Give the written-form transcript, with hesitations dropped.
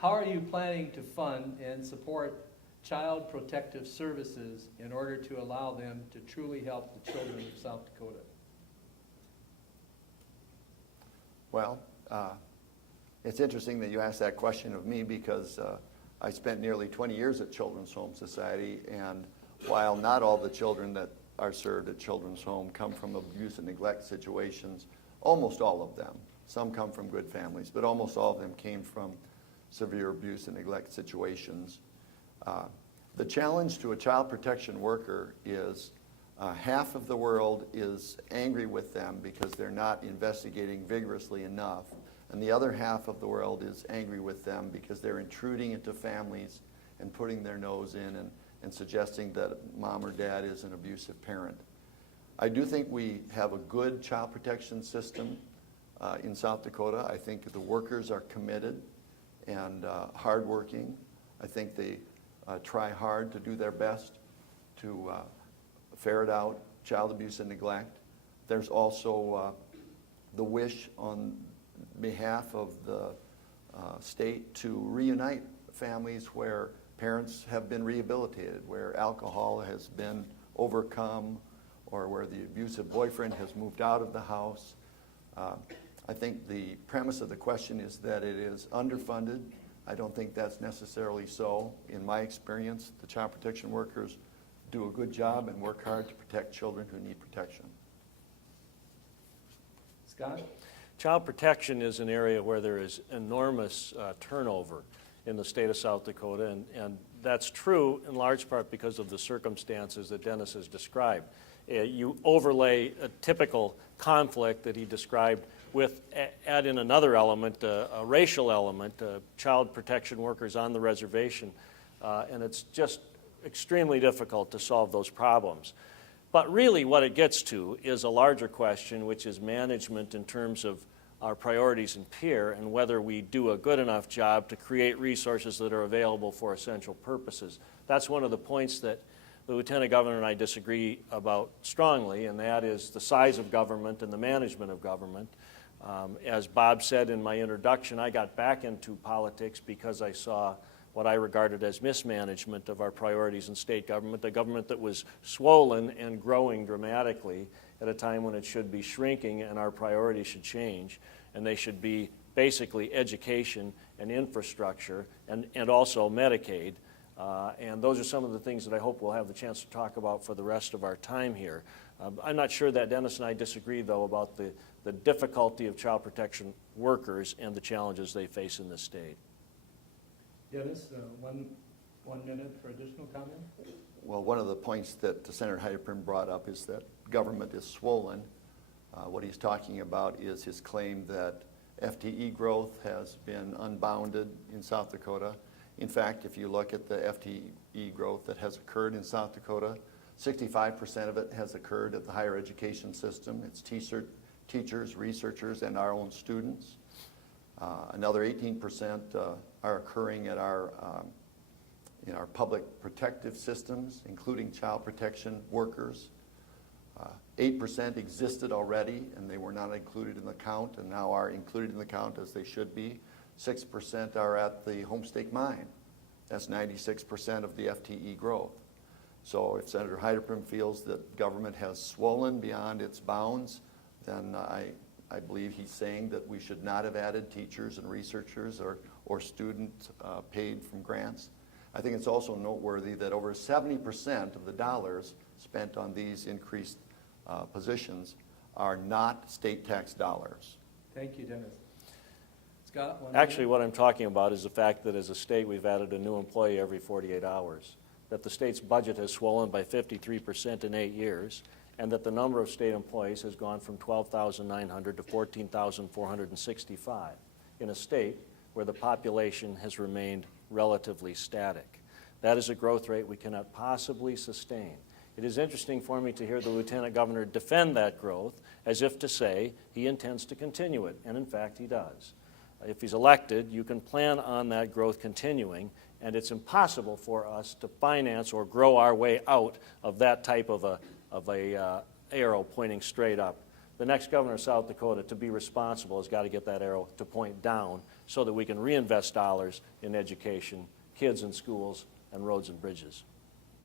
how are you planning to fund and support child protective services in order to allow them to truly help the children of South Dakota? Well, it's interesting that you asked that question of me because I spent nearly 20 years at Children's Home Society, and while not all the children that are served at Children's Home come from abuse and neglect situations, almost all of them. Some come from good families, but almost all of them came from severe abuse and neglect situations. The challenge to a child protection worker is half of the world is angry with them because they're not investigating vigorously enough, and the other half of the world is angry with them because they're intruding into families and putting their nose in and suggesting that mom or dad is an abusive parent. I do think we have a good child protection system in South Dakota. I think the workers are committed and hardworking. I think they try hard to do their best to ferret out child abuse and neglect. There's also the wish on behalf of the state to reunite families where parents have been rehabilitated, where alcohol has been overcome, or where the abusive boyfriend has moved out of the house. I think the premise of the question is that it is underfunded. I don't think that's necessarily so. In my experience, the child protection workers do a good job and work hard to protect children who need protection. Scott? Child protection is an area where there is enormous turnover in the state of South Dakota, and that's true in large part because of the circumstances that Dennis has described. You overlay a typical conflict that he described with, add in another element, a racial element, child protection workers on the reservation, and it's just extremely difficult to solve those problems. But really what it gets to is a larger question, which is management in terms of our priorities and peer, and whether we do a good enough job to create resources that are available for essential purposes. That's one of the points that the Lieutenant Governor and I disagree about strongly, and that is the size of government and the management of government. As Bob said in my introduction, I got back into politics because I saw what I regarded as mismanagement of our priorities in state government, a government that was swollen and growing dramatically at a time when it should be shrinking and our priorities should change, and they should be basically education and infrastructure and also Medicaid. And those are some of the things that I hope we'll have the chance to talk about for the rest of our time here. I'm not sure that Dennis and I disagree, though, about the difficulty of child protection workers and the challenges they face in this state. Dennis, one minute for additional comment. Well, one of the points that Senator Heidepriem brought up is that government is swollen. What he's talking about is his claim that FTE growth has been unbounded in South Dakota. In fact, if you look at the FTE growth that has occurred in South Dakota, 65% of it has occurred at the higher education system. It's teachers, researchers, and our own students. Another 18% are occurring at our in our public protective systems, including child protection workers. 8% existed already, and they were not included in the count, and now are included in the count as they should be. 6% are at the Homestake Mine. That's 96% of the FTE growth. So if Senator Heidepriem feels that government has swollen beyond its bounds, then I believe he's saying that we should not have added teachers and researchers or students paid from grants. I think it's also noteworthy that over 70% of the dollars spent on these increased positions are not state tax dollars. Thank you, Dennis. Scott, Actually, what I'm talking about is the fact that as a state we've added a new employee every 48 hours, that the state's budget has swollen by 53% in 8 years, and that the number of state employees has gone from 12,900 to 14,465 in a state where the population has remained relatively static. That is a growth rate we cannot possibly sustain. It is interesting for me to hear the Lieutenant Governor defend that growth as if to say he intends to continue it, and in fact he does. If he's elected, you can plan on that growth continuing, and it's impossible for us to finance or grow our way out of that type of a arrow pointing straight up. the next governor of South Dakota, to be responsible, has got to get that arrow to point down so that we can reinvest dollars in education, kids in schools, and roads and bridges.